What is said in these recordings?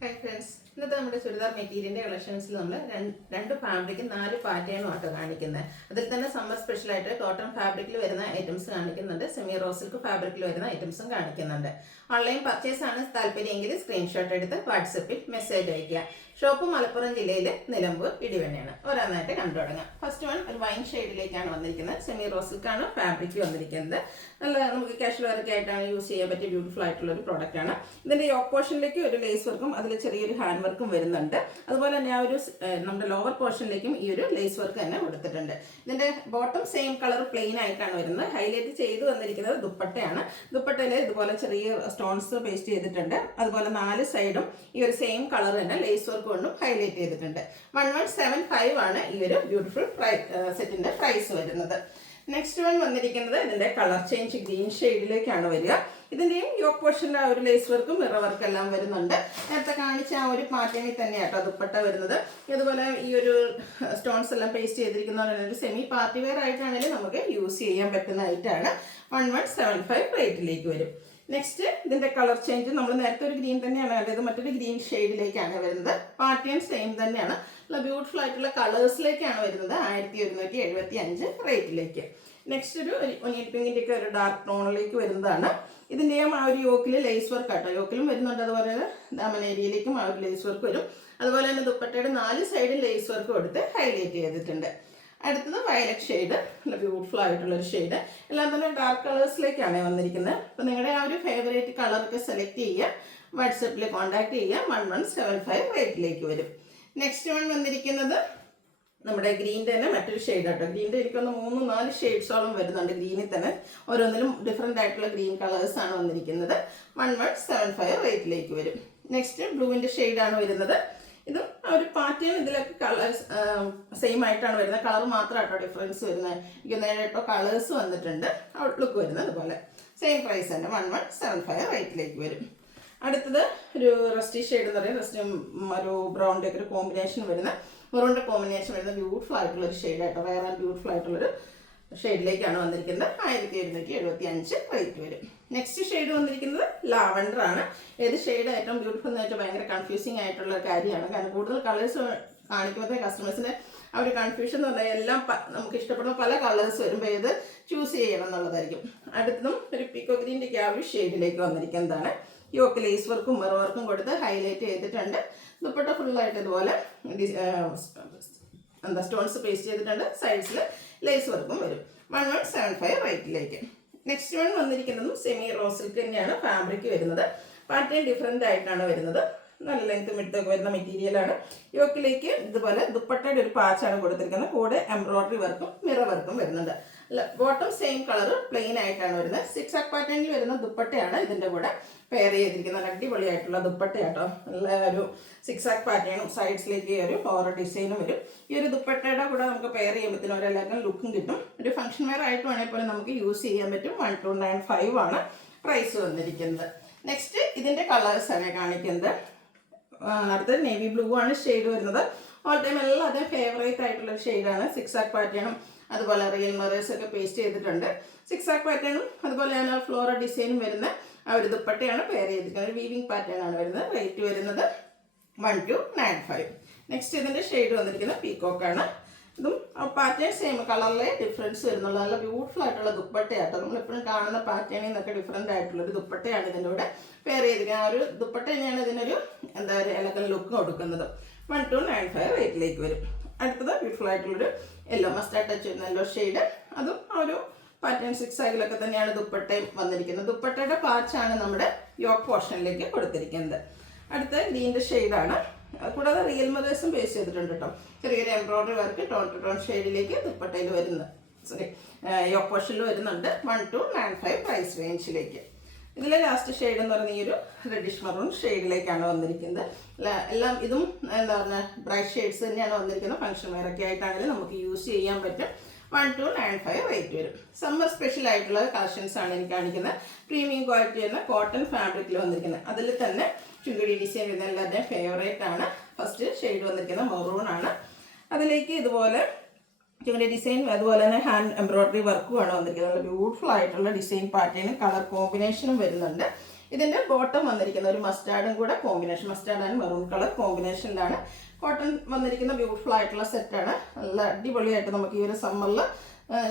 Hi friends, ഇന്നത്തെ നമ്മുടെ ചുരിദാർ മെറ്റീരിയലിൻ്റെ കളക്ഷൻസിൽ നമ്മൾ രണ്ട് ഫാബ്രിക് 4 പാറ്റേണും ആട്ടോ കാണിക്കുന്നത്. അതിൽ തന്നെ സമ്മർ സ്പെഷ്യലായിട്ട് കോട്ടൺ ഫാബ്രിക്കിൽ വരുന്ന ഐറ്റംസ് കാണിക്കുന്നുണ്ട്, സെമി റോ സിൽക്ക് ഫാബ്രിക്കിൽ വരുന്ന ഐറ്റംസും കാണിക്കുന്നുണ്ട്. ഓൺലൈൻ പർച്ചേസ് ആണ് താല്പര്യമെങ്കിൽ സ്ക്രീൻഷോട്ട് എടുത്ത് വാട്സപ്പിൽ മെസ്സേജ് അയയ്ക്കുക. ഷോപ്പ് മലപ്പുറം ജില്ലയിൽ നിലമ്പൂർ ഇടിവണ്ണയാണ്. ഓരോന്നായിട്ട് കണ്ടു തുടങ്ങാം. ഫസ്റ്റ് വൺ ഒരു വൈൻ ഷെയ്ഡിലേക്കാണ് വന്നിരിക്കുന്നത്. സെമി റോ സിൽക്കാണ് ഫാബ്രിക് വന്നിരിക്കുന്നത്. നല്ല നമുക്ക് കാഷ്വൽ വർക്ക് ആയിട്ടാണ് യൂസ് ചെയ്യാൻ പറ്റിയ ബ്യൂട്ടിഫുൾ ആയിട്ടുള്ള ഒരു പ്രോഡക്റ്റ് ആണ്. ഇതിന്റെ യോക്ക് പോർഷനിലേക്ക് ഒരു ലേസ് വർക്കും അതിൽ ചെറിയൊരു ഹാൻഡ് വർക്കും വരുന്നുണ്ട്. അതുപോലെ തന്നെ ആ ഒരു നമ്മുടെ ലോവർ പോർഷനിലേക്കും ഈ ഒരു ലേസ് വർക്ക് തന്നെ കൊടുത്തിട്ടുണ്ട്. ഇതിന്റെ ബോട്ടം സെയിം കളർ പ്ലെയിൻ ആയിട്ടാണ് വരുന്നത്. ഹൈലൈറ്റ് ചെയ്ത് വന്നിരിക്കുന്നത് ദുപ്പട്ടയാണ്. ദുപ്പട്ടയിൽ ഇതുപോലെ ചെറിയ സ്റ്റോൺസ് പേസ്റ്റ് ചെയ്തിട്ടുണ്ട്. അതുപോലെ 4 സൈഡും ഈ ഒരു സെയിം കളർ തന്നെ ലേസ് വർക്ക് കൊണ്ടും ഹൈലൈറ്റ് ചെയ്തിട്ടുണ്ട്. 1175 ആണ് ഈ ഒരു ബ്യൂട്ടിഫുൾ സെറ്റിന്റെ പ്രൈസ് വരുന്നത്. നെക്സ്റ്റ് വൺ വന്നിരിക്കുന്നത് ഇതിന്റെ കളർ ചേഞ്ച് ഗ്രീൻ ഷെയ്ഡിലേക്കാണ് വരിക. ഇതിന്റെയും യോക്ക് പോർഷനിലെ ആ ഒരു ലേസ് വർക്കും മിറർ വർക്കും എല്ലാം വരുന്നുണ്ട്. നേരത്തെ കാണിച്ച ആ ഒരു പാറ്റേണിൽ തന്നെയാട്ടോ ദുപ്പട്ട വരുന്നത്. ഇതുപോലെ ഈ ഒരു സ്റ്റോൺസ് എല്ലാം പേസ്റ്റ് ചെയ്തിരിക്കുന്ന ഒരു സെമി പാർട്ടി വെയർ ആയിട്ടാണെങ്കിലും നമുക്ക് യൂസ് ചെയ്യാൻ പറ്റുന്നതായിട്ടാണ്. 1175 റേറ്റിലേക്ക് വരും. നെക്സ്റ്റ് ഇതിന്റെ കളർ ചേഞ്ച് നമ്മൾ നേരത്തെ ഒരു ഗ്രീൻ തന്നെയാണ്, അതായത് മറ്റൊരു ഗ്രീൻ ഷെയ്ഡിലേക്കാണ് വരുന്നത്. പാറ്റേൺ സെയിം തന്നെയാണ്, നല്ല ബ്യൂട്ടിഫുൾ ആയിട്ടുള്ള കളേഴ്സിലേക്കാണ് വരുന്നത്. 1175 റേറ്റിലേക്ക്. നെക്സ്റ്റ് ഒരു ഒനിയൻ പിങ്കിന്റെ ഒക്കെ ഒരു ഡാർക്ക് ടോണിലേക്ക് വരുന്നതാണ്. ഇതിന്റെയും ആ ഒരു യോക്കിൽ ലേസ് വർക്ക് ആട്ടോ, യോക്കിലും വരുന്നുണ്ട്. അതുപോലെ ദാമൻ ഏരിയയിലേക്കും ആ ഒരു ലേസ് വർക്ക് വരും. അതുപോലെ തന്നെ ദുപ്പട്ടയുടെ 4 സൈഡിൽ ലേസ് വർക്ക് കൊടുത്ത് ഹൈലൈറ്റ് ചെയ്തിട്ടുണ്ട്. അടുത്തത് വയലറ്റ് ഷെയ്ഡ്, നല്ല ബ്യൂട്ടിഫുൾ ആയിട്ടുള്ള ഒരു ഷെയ്ഡ്. എല്ലാം തന്നെ ഡാർക്ക് കളേഴ്സിലേക്കാണ് വന്നിരിക്കുന്നത്. അപ്പോൾ നിങ്ങളുടെ ആ ഒരു ഫേവറേറ്റ് കളറൊക്കെ സെലക്ട് ചെയ്യുക, വാട്സപ്പിൽ കോൺടാക്ട് ചെയ്യുക. 1175 റേറ്റിലേക്ക് വരും. നെക്സ്റ്റ് വൺ വന്നിരിക്കുന്നത് നമ്മുടെ ഗ്രീൻ്റെ തന്നെ മറ്റൊരു ഷെയ്ഡ് ആട്ടോ. ഗ്രീൻ്റെ എനിക്കൊന്ന് 3-4 ഷെയ്ഡ്സോളം വരുന്നുണ്ട്. ഗ്രീനിൽ തന്നെ ഓരോന്നിലും ഡിഫറെൻ്റ് ആയിട്ടുള്ള ഗ്രീൻ കളേഴ്സാണ് വന്നിരിക്കുന്നത്. 1175 റേറ്റിലേക്ക് വരും. നെക്സ്റ്റ് ബ്ലൂവിൻ്റെ ഷെയ്ഡാണ് വരുന്നത്. ഇതും ഒരു പാറ്റേൺ ഇതിലൊക്കെ കളേഴ്സ് സെയിം ആയിട്ടാണ് വരുന്നത്. കളർ മാത്രമായിട്ടോ ഡിഫറൻസ് വരുന്നത്. എനിക്ക് 7-8 കളേഴ്സ് വന്നിട്ടുണ്ട്. ഔട്ട്ലുക്ക് വരുന്നത് അതുപോലെ സെയിം പ്രൈസ് തന്നെ 1175 റേറ്റിലേക്ക് വരും. അടുത്തത് ഒരു റസ്റ്റി ഷെയ്ഡ് എന്ന് പറയുന്നത്, റസ്റ്റ് ഒരു ബ്രൗണിൻ്റെ ഒക്കെ ഒരു കോമ്പിനേഷൻ വരുന്ന, മെറൂണിൻ്റെ കോമ്പിനേഷൻ വരുന്ന ബ്യൂട്ടിഫുൾ ആയിട്ടുള്ള ഒരു ഷെയ്ഡായിട്ടോ. വേറെ ബ്യൂട്ടിഫുൾ ആയിട്ടുള്ളൊരു ഷെയ്ഡിലേക്കാണ് വന്നിരിക്കുന്നത്. 1775 റേറ്റ് വരും. നെക്സ്റ്റ് ഷെയ്ഡ് വന്നിരിക്കുന്നത് ലാവൻഡർ ആണ്. ഏത് ഷെയ്ഡ് ഏറ്റവും ബ്യൂട്ടിഫുൾ എന്ന് വെച്ചാൽ ഭയങ്കര കൺഫ്യൂസിങ് ആയിട്ടുള്ള കാര്യമാണ്. കാരണം കൂടുതൽ കളേഴ്സ് കാണിക്കുമ്പോഴത്തെ കസ്റ്റമേഴ്സിന് ആ ഒരു കൺഫ്യൂഷൻ എന്ന് പറഞ്ഞാൽ എല്ലാം നമുക്ക് ഇഷ്ടപ്പെടുന്ന പല കളേഴ്സ് വരുമ്പോൾ ഏത് ചൂസ് ചെയ്യണം എന്നുള്ളതായിരിക്കും. അടുത്തതും ഒരു പീക്കോ ഗ്രീൻ്റെ ആ ഒരു ഷെയ്ഡിലേക്ക് വന്നിരിക്കുന്നതാണ്. യോക്ക് ലേസ് വർക്കും മിറർ വർക്കും കൊടുത്ത് ഹൈലൈറ്റ് ചെയ്തിട്ടുണ്ട്. ദുപ്പട്ട ഫുള്ളായിട്ട് ഇതുപോലെ സ്റ്റോൺസ് പേസ്റ്റ് ചെയ്തിട്ടുണ്ട്. സൈഡ്സിൽ ലേസ് വർക്കും വരും. 1175 റേറ്റിലേക്ക്. നെക്സ്റ്റ് വൺ വന്നിരിക്കുന്നതും സെമി റോ സിൽക്ക് തന്നെയാണ് ഫാബ്രിക് വരുന്നത്. പാറ്റേൺ ഡിഫറെൻ്റ് ആയിട്ടാണ് വരുന്നത്. നല്ല ലെങ്ത് മിഡൊക്കെ വരുന്ന മെറ്റീരിയലാണ്. യോക്കിലേക്ക് ഇതുപോലെ ദുപ്പട്ടയുടെ ഒരു പാച്ചാണ് കൊടുത്തിരിക്കുന്നത്. കൂടെ എംബ്രോയിഡറി വർക്കും മിറർ വർക്കും വരുന്നുണ്ട്. ബോട്ടം സെയിം കളർ പ്ലെയിൻ ആയിട്ടാണ് വരുന്നത്. 6 പാറ്റേണിൽ വരുന്ന ദുപ്പട്ടയാണ് ഇതിൻ്റെ കൂടെ പെയർ ചെയ്തിരിക്കുന്നത്. അടിപൊളിയായിട്ടുള്ള ദുപ്പട്ടയാട്ടോ. നല്ല ഒരു 6 പാറ്റേണും സൈഡ്സിലേക്ക് ഒരു ഫ്ലോറൽ ഡിസൈനും വരും. ഈ ഒരു ദുപ്പട്ടയുടെ കൂടെ നമുക്ക് പെയർ ചെയ്യുമ്പോഴത്തേനും ഒരെല്ലാം ലുക്കും കിട്ടും. ഒരു ഫംഗ്ഷൻ വെയർ ആയിട്ട് വേണമെങ്കിൽ പോലും നമുക്ക് യൂസ് ചെയ്യാൻ പറ്റും. 1295 ആണ് പ്രൈസ് വന്നിരിക്കുന്നത്. നെക്സ്റ്റ് ഇതിൻ്റെ കളേഴ്സാണ് കാണിക്കുന്നത്. അടുത്തത് നേവി ബ്ലൂ ആണ് ഷെയ്ഡ് വരുന്നത്. ഓൾ ടൈം എല്ലാം അതേ ഫേവറേറ്റ് ആയിട്ടുള്ള ഷെയ്ഡാണ്. 6 പാറ്റേണും അതുപോലെ റിയൽ മിറേഴ്സ് ഒക്കെ പേസ്റ്റ് ചെയ്തിട്ടുണ്ട്. 6 പാറ്റേണും അതുപോലെ തന്നെ ഫ്ലോറൽ ഡിസൈനും വരുന്ന ആ ഒരു ദുപ്പട്ടയാണ് പെയർ ചെയ്തിരിക്കുന്നത്. ഒരു വീവിംഗ് പാറ്റേൺ ആണ് വരുന്നത്. റേറ്റ് വരുന്നത് 1295. നെക്സ്റ്റ് ഇതിൻ്റെ ഷെയ്ഡ് വന്നിരിക്കുന്നത് പീക്കോക്കാണ്. ഇതും പാറ്റേൺ സെയിം കളറിലെ ഡിഫറൻസ് വരുന്നുള്ളൂ. നല്ല ബ്യൂട്ടിഫുൾ ആയിട്ടുള്ള ദുപ്പട്ടയാട്ടോ. നമ്മളിപ്പോഴും കാണുന്ന പാറ്റേണിൽ നിന്നൊക്കെ ഡിഫറെൻ്റ് ആയിട്ടുള്ളൊരു ദുപ്പട്ടയാണ് ഇതിൻ്റെ കൂടെ പെയർ ചെയ്തിരിക്കുന്നത്. ആ ഒരു ദുപ്പട്ട തന്നെയാണ് ഇതിനൊരു എന്താ പറയുക എലക്കൽ ലുക്ക് കൊടുക്കുന്നത്. 1295 റേറ്റിലേക്ക് വരും. അടുത്തത് ബ്യൂട്ടിഫുൾ ആയിട്ടുള്ളൊരു യെല്ലോ മസ്റ്റാർഡ് ടച്ച് വരുന്ന യെല്ലോ ഷെയ്ഡ്. അതും ആ ഒരു പാറ്റേൺ 6 ആയിലൊക്കെ തന്നെയാണ് ദുപ്പട്ടയും വന്നിരിക്കുന്നത്. ദുപ്പട്ടയുടെ പാച്ചാണ് നമ്മുടെ യോക്ക് പോർഷനിലേക്ക് കൊടുത്തിരിക്കുന്നത്. അടുത്ത ഗ്രീൻ്റെ ഷെയ്ഡാണ്. കൂടാതെ റിയൽ മിറേഴ്സും പേസ്റ്റ് ചെയ്തിട്ടുണ്ട് കേട്ടോ. ചെറിയൊരു embroidery work tone to tone ഷെയ്ഡിലേക്ക് ദുപ്പട്ടയിൽ വരുന്നത്, യോക്ക് പോർഷനിൽ വരുന്നുണ്ട്. 1295 പ്രൈസ് റേഞ്ചിലേക്ക്. ഇതിലെ ലാസ്റ്റ് ഷെയ്ഡ് എന്ന് പറയുന്ന ഈ ഒരു റെഡിഷ് മറൂൺ ഷെയ്ഡിലേക്കാണ് വന്നിരിക്കുന്നത്. എല്ലാം ഇതും എന്താ പറയുക ബ്രൈറ്റ് ഷെയ്ഡ്സ് തന്നെയാണ് വന്നിരിക്കുന്നത്. ഫംഗ്ഷൻ വെയർ ഒക്കെ ആയിട്ടാണെങ്കിലും നമുക്ക് യൂസ് ചെയ്യാൻ പറ്റും. 1295 റേറ്റ് വരും. സമ്മർ സ്പെഷ്യൽ ആയിട്ടുള്ള കളക്ഷൻസ് ആണ് എനിക്ക് കാണിക്കുന്നത്. പ്രീമിയം ക്വാളിറ്റി വരുന്ന കോട്ടൺ ഫാബ്രിക്കിൽ വന്നിരിക്കുന്നത്. അതിൽ തന്നെ ചുങ്കടി ഡിസൈൻ വരുന്ന എല്ലാവരുടെയും ഫേവറേറ്റ് ആണ്. ഫസ്റ്റ് ഷെയ്ഡ് വന്നിരിക്കുന്നത് മെറൂൺ ആണ്. അതിലേക്ക് ഇതുപോലെ ചുങ്കടി ഡിസൈൻ അതുപോലെ തന്നെ ഹാൻഡ് എംബ്രോയിഡറി വർക്കുമാണ് വന്നിരിക്കുന്നത്. നല്ല ബ്യൂട്ടിഫുൾ ആയിട്ടുള്ള ഡിസൈൻ പാറ്റേണും കളർ കോമ്പിനേഷനും വരുന്നുണ്ട്. ഇതിൻ്റെ ബോട്ടം വന്നിരിക്കുന്ന ഒരു മസ്റ്റാർഡും കൂടെ combination, mustard and maroon colour കോമ്പിനേഷനിലാണ് കോട്ടൺ വന്നിരിക്കുന്ന ബ്യൂട്ടിഫുൾ ആയിട്ടുള്ള സെറ്റാണ്. നല്ല അടിപൊളിയായിട്ട് നമുക്ക് ഈ ഒരു സമ്മറിൽ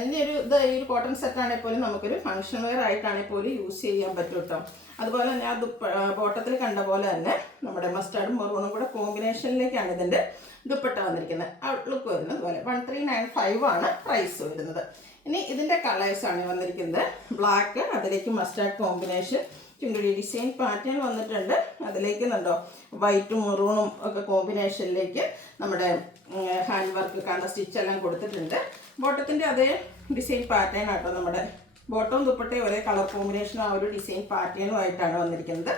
ഇനി ഈ ഒരു കോട്ടൺ സെറ്റാണെങ്കിൽ പോലും നമുക്കൊരു ഫംഗ്ഷൻ വെയർ ആയിട്ടാണെങ്കിൽ പോലും യൂസ് ചെയ്യാൻ പറ്റും കേട്ടോ. അതുപോലെ തന്നെ ആ ബോട്ടത്തിൽ കണ്ട പോലെ തന്നെ നമ്മുടെ മസ്റ്റാർഡും മെറൂണും കൂടെ കോമ്പിനേഷനിലേക്കാണ് ഇതിൻ്റെ ദുപ്പട്ട വന്നിരിക്കുന്നത്. ഔട്ട്ലുക്ക് വരുന്നത് പോലെ 1395 ആണ് പ്രൈസ് വരുന്നത്. ഇനി ഇതിൻ്റെ കളേഴ്സാണ് വന്നിരിക്കുന്നത്. ബ്ലാക്ക്, അതിലേക്ക് മസ്റ്റാർഡ് കോമ്പിനേഷൻ, ചുണ്ടുടി ഡിസൈൻ പാറ്റേൺ വന്നിട്ടുണ്ട്. അതിലേക്ക് കണ്ടോ വൈറ്റും മെറൂണും ഒക്കെ കോമ്പിനേഷനിലേക്ക് നമ്മുടെ ഹാൻഡ് വർക്ക് കണ്ട സ്റ്റിച്ച് എല്ലാം കൊടുത്തിട്ടുണ്ട്. ബോട്ടത്തിൻ്റെ അതേ ഡിസൈൻ പാറ്റേൺ ആട്ടോ നമ്മുടെ ബോട്ടവും ദുപ്പട്ടയും ഒരേ കളർ കോമ്പിനേഷൻ, ആ ഒരു ഡിസൈൻ പാറ്റേണും ആയിട്ടാണ് വന്നിരിക്കുന്നത്.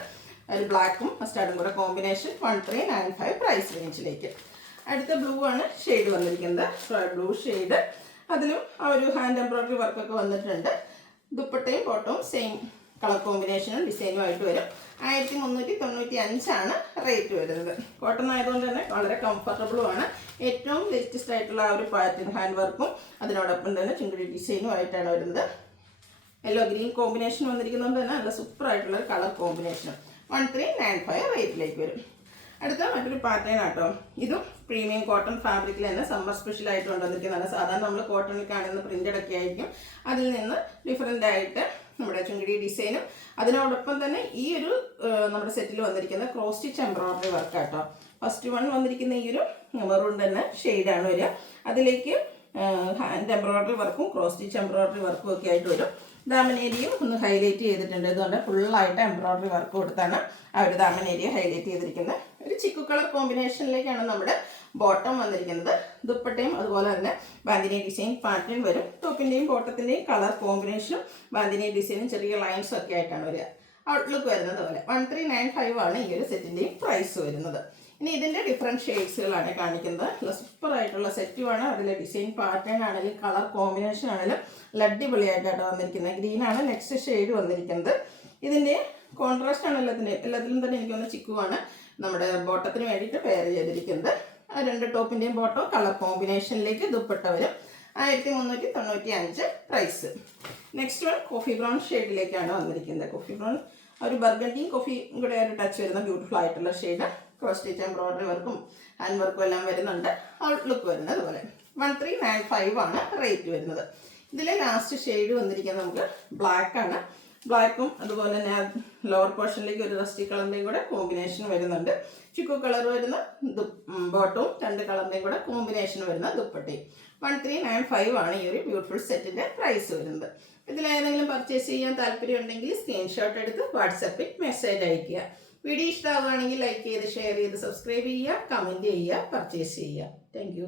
ഒരു ബ്ലാക്കും മസ്റ്റാർഡും കൂടെ കോമ്പിനേഷൻ 1395 പ്രൈസ് റേഞ്ചിലേക്ക്. അടുത്ത ബ്ലൂ ആണ് ഷെയ്ഡ് വന്നിരിക്കുന്നത്, ബ്ലൂ ഷെയ്ഡ്. അതിലും ആ ഒരു ഹാൻഡ് എംബ്രോയിഡറി വർക്കൊക്കെ വന്നിട്ടുണ്ട്. ദുപ്പട്ടയും ബോട്ടവും സെയിം കളർ കോമ്പിനേഷനും ഡിസൈനും ആയിട്ട് വരും. 1395 ആണ് റേറ്റ് വരുന്നത്. കോട്ടൺ ആയതുകൊണ്ട് തന്നെ വളരെ കംഫർട്ടബിളുമാണ്. ഏറ്റവും ലേറ്റസ്റ്റ് ആയിട്ടുള്ള ആ ഒരു പാറ്റേൺ ഹാൻഡ് വർക്കും അതിനോടൊപ്പം തന്നെ ചുണ്ടുടി ഡിസൈനും ആയിട്ടാണ് വരുന്നത്. യെല്ലോ ഗ്രീൻ കോമ്പിനേഷൻ വന്നിരിക്കുന്നതുകൊണ്ട് തന്നെ നല്ല സൂപ്പർ ആയിട്ടുള്ള കളർ കോമ്പിനേഷൻ 1395 റേറ്റിലേക്ക് വരും. അടുത്ത മറ്റൊരു പാറ്റേൺ ആട്ടോ. ഇതും പ്രീമിയം കോട്ടൺ ഫാബ്രിക്കിൽ തന്നെ സമ്മർ സ്പെഷ്യൽ ആയിട്ട് കൊണ്ടുവന്നിരിക്കുന്നതാണ്. സാധാരണ നമ്മൾ കോട്ടണിൽ കാണുന്ന പ്രിൻ്റഡ് ഒക്കെ ആയിരിക്കും. അതിൽ നിന്ന് ഡിഫറെൻ്റ് ആയിട്ട് നമ്മുടെ ചുണ്ടുടി ഡിസൈനും അതിനോടൊപ്പം തന്നെ ഈ ഒരു നമ്മുടെ സെറ്റിൽ വന്നിരിക്കുന്ന ക്രോസ് സ്റ്റിച്ച് എംബ്രോയിഡറി വർക്ക് ആട്ടോ. ഫസ്റ്റ് വൺ വന്നിരിക്കുന്ന ഈ ഒരു മെറൂൺ തന്നെ ഷെയ്ഡാണ് വരിക. അതിലേക്ക് ഹാൻഡ് എംബ്രോയിഡറി വർക്കും ക്രോസ് സ്റ്റിച്ച് എംബ്രോയിഡറി വർക്കും ഒക്കെ ആയിട്ട് വരും. ദാമനേരിയും ഒന്ന് ഹൈലൈറ്റ് ചെയ്തിട്ടുണ്ട്. ഇതുകൊണ്ട് ഫുള്ളായിട്ട് എംബ്രോയിഡറി വർക്ക് കൊടുത്താണ് ആ ഒരു ദാമനേരിയ ഹൈലൈറ്റ് ചെയ്തിരിക്കുന്നത്. ഒരു ചിക്കു കളർ കോമ്പിനേഷനിലേക്കാണ് നമ്മുടെ ബോട്ടം വന്നിരിക്കുന്നത്. ദുപ്പട്ടയും അതുപോലെ തന്നെ ബാന്തിനി ഡിസൈൻ പാറ്റേൺ വരും. ടോപ്പിൻ്റെയും ബോട്ടത്തിൻ്റെയും കളർ കോമ്പിനേഷനും ബാന്തിനി ഡിസൈനും ചെറിയ ലൈൻസും ഒക്കെ ആയിട്ടാണ് വരിക. ഔട്ട്ലുക്ക് വരുന്നത് പോലെ 1395 ആണ് ഈ ഒരു സെറ്റിൻ്റെയും പ്രൈസ് വരുന്നത്. ഇനി ഇതിൻ്റെ ഡിഫറെൻറ്റ് ഷെയ്ഡ്സുകളാണ് കാണിക്കുന്നത്. നല്ല സൂപ്പർ ആയിട്ടുള്ള സെറ്റുമാണ്. അതിലെ ഡിസൈൻ പാറ്റേൺ ആണെങ്കിലും കളർ കോമ്പിനേഷൻ ആണെങ്കിലും അടിപൊളിയായിട്ടാണ് വന്നിരിക്കുന്നത്. ഗ്രീനാണ് നെക്സ്റ്റ് ഷെയ്ഡ് വന്നിരിക്കുന്നത്. ഇതിൻ്റെ കോൺട്രാസ്റ്റ് ആണ് എല്ലാത്തിലും തന്നെ എനിക്കൊന്ന് ചിക്കുവാണ് നമ്മുടെ ബോട്ടത്തിന് വേണ്ടിയിട്ട് പെയർ ചെയ്തിരിക്കുന്നത്. ആ രണ്ട് ടോപ്പിൻ്റെയും ബോട്ടോ കളർ കോമ്പിനേഷനിലേക്ക് ദുപ്പട്ട വരും. 1395 price. Next one coffee brown ഷെയ്ഡിലേക്കാണ് വന്നിരിക്കുന്നത്. കോഫി ബ്രൗൺ ഒരു ബർഗണ്ടിയും കോഫിയും കൂടെ ഒരു ടച്ച് വരുന്ന ബ്യൂട്ടിഫുൾ ആയിട്ടുള്ള ഷെയ്ഡ്. ക്രോസ് സ്റ്റിച്ച് എംബ്രോയിഡറി വർക്കും ഹാൻഡ് വർക്കും എല്ലാം വരുന്നുണ്ട്. ഔട്ട്ലുക്ക് വരുന്നത് പോലെ 1395 ആണ് റേറ്റ് വരുന്നത്. ഇതിലെ ലാസ്റ്റ് ഷെയ്ഡ് വന്നിരിക്കുന്നത് നമുക്ക് ബ്ലാക്ക് ആണ്. ബ്ലാക്കും അതുപോലെ തന്നെ ലോവർ പോർഷനിലേക്ക് ഒരു റസ്റ്റി കളറിൻ്റെയും കൂടെ കോമ്പിനേഷൻ വരുന്നുണ്ട്. ചിക്കു കളർ വരുന്ന ബോട്ടവും രണ്ട് കളറിൻ്റെയും കൂടെ കോമ്പിനേഷൻ വരുന്ന ദുപ്പട്ടയും 1395 ആണ് ഈ ഒരു ബ്യൂട്ടിഫുൾ സെറ്റിൻ്റെ പ്രൈസ് വരുന്നത്. ഇതിലേതെങ്കിലും പർച്ചേസ് ചെയ്യാൻ താല്പര്യം ഉണ്ടെങ്കിൽ സ്ക്രീൻഷോട്ട് എടുത്ത് വാട്സാപ്പിൽ മെസ്സേജ് അയയ്ക്കുക. വീഡിയോ ഇഷ്ടമാവുകയാണെങ്കിൽ ലൈക്ക് ചെയ്ത് ഷെയർ ചെയ്ത് സബ്സ്ക്രൈബ് ചെയ്യുക, കമൻറ്റ് ചെയ്യുക, പർച്ചേസ് ചെയ്യുക. താങ്ക്